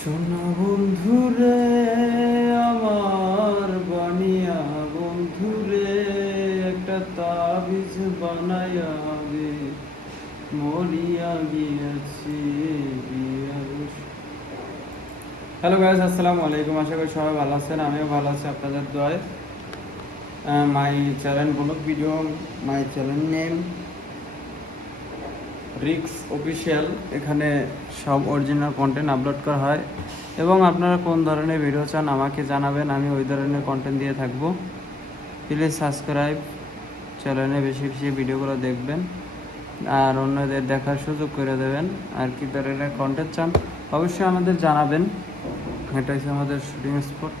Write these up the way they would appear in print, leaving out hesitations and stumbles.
সোনা বন্ধুরে আমার বানিয়া বন্ধুরে একটা তাবিজ বানায়া দে মরিয়া গিয়েছি হ্যালো গাইস, আসসালামু আলাইকুম। আশা করি সবাই ভালো আছেন, আমিও ভালো আছি আপনাদের দোয়ায়। My channel blog video, my channel name রিক্স অফিসিয়াল। এখানে সব অরিজিনাল কন্টেন্ট আপলোড করা হয় এবং আপনারা কোন ধরনের ভিডিও চান আমাকে জানাবেন, আমি ওই ধরনের কন্টেন্ট দিয়ে থাকব। প্লিজ সাবস্ক্রাইব, চ্যানেলে বেশি বেশি ভিডিওগুলো দেখবেন আর অন্যদের দেখার সুযোগ করে দেবেন। আর কি ধরনের কন্টেন্ট চান অবশ্যই আমাদের জানাবেন। এটা হচ্ছে আমাদের শুটিং স্পট।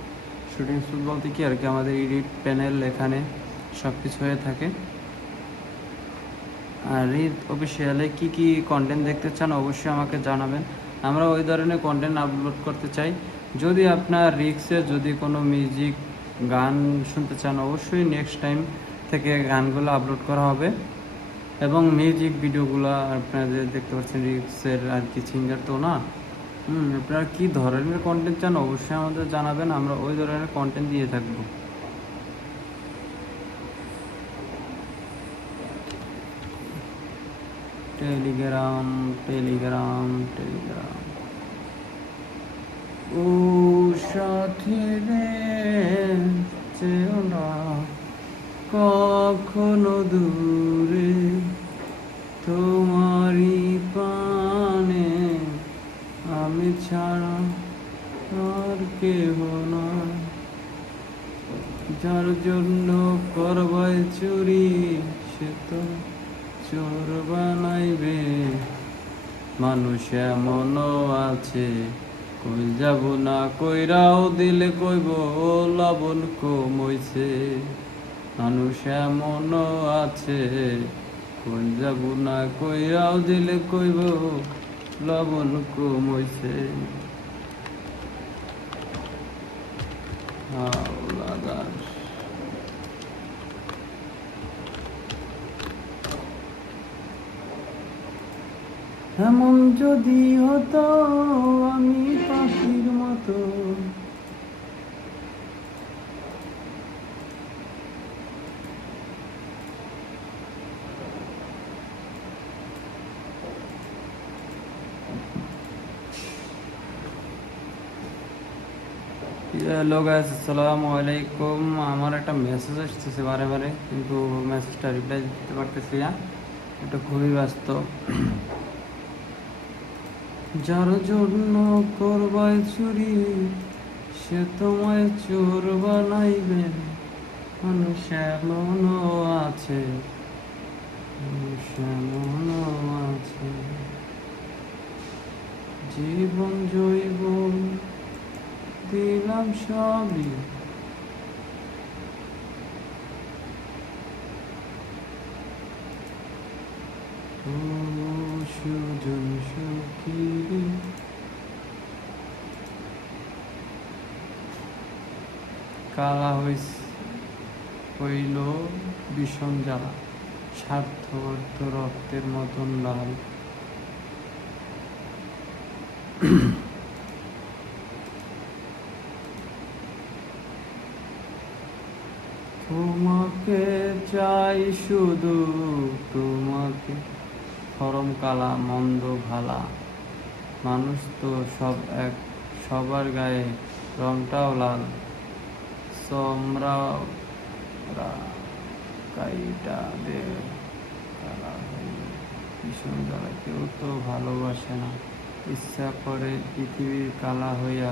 শুটিং স্পট বলতে কি আর কি, আমাদের এডিট প্যানেল এখানে সব কিছু হয়ে থাকে। আর রিক্স অফিসিয়ালে কী কী কন্টেন্ট দেখতে চান অবশ্যই আমাকে জানাবেন, আমরা ওই ধরনের কন্টেন্ট আপলোড করতে চাই। যদি আপনার রিক্সে যদি কোনো মিউজিক গান শুনতে চান অবশ্যই নেক্সট টাইম থেকে গানগুলো আপলোড করা হবে এবং মিউজিক ভিডিওগুলো আপনাদের দেখতে পাচ্ছেন রিক্সের আর কি সিঙ্গার তো না। আপনারা কী ধরনের কন্টেন্ট চান অবশ্যই আমাদের জানাবেন, আমরা ওই ধরনের কন্টেন্ট দিয়ে থাকবো। টেলিগ্রাম টেলিগ্রাম টেলিগ্রাম ও সাথে রে, যেও না কখনো দূরে, তোমারই পানে আমি ছাড়া আর কেহ নয়। যার জন্য করবাই চুরি সে তো চোর বানাইবে। মানুষ এমনও আছে, কই যাব না কইরাও দিলে কইব লবণ কমইছে। মানুষ এমনও আছে, কই যাব না কইরাও দিলে কইব লবণ কমইছে। হাওলাদার এমন যদি হতো আমি পাখির মতো, হ্যালো গাইস, আসসালামু আলাইকুম। আমার একটা মেসেজ আসতেছে বারে বারে, কিন্তু মেসেজটা রিপ্লাই দিতে পারতেছি না, এটা খুবই ব্যস্ত। যার জন্য করবাই চুরি সে তোমায় চোর বানাইবে। মানুষ এমনও আছে, মানুষ এমনও আছে, জীবন জৈবন দিলাম সবই, ও সুজন সুখী। কালা হইল বিষম জ্বালা, স্বার্থ অর্থ রক্তের মতন লাল। তোমাকে চাই শুধু তোমাকে, ফরম কালা মন্দ ভালা, মানুষ তো সব এক, সবার গায়ে রংটাও লাল। সমরাও কাইটা দে কালা হইল ভীষণ জ্বালা, কেউ তো ভালোবাসে না, ইচ্ছা করে পৃথিবীর কালা হইয়া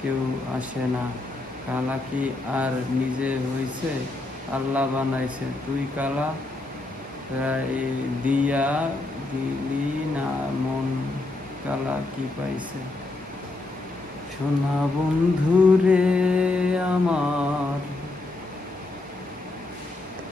কেউ আসে না। কালা কি আর নিজে হইছে, আল্লাহ বানাইছে, তুই কালা দিয়া দিলি না মন, কালা কি পাইছে। সোনা বন্ধুরে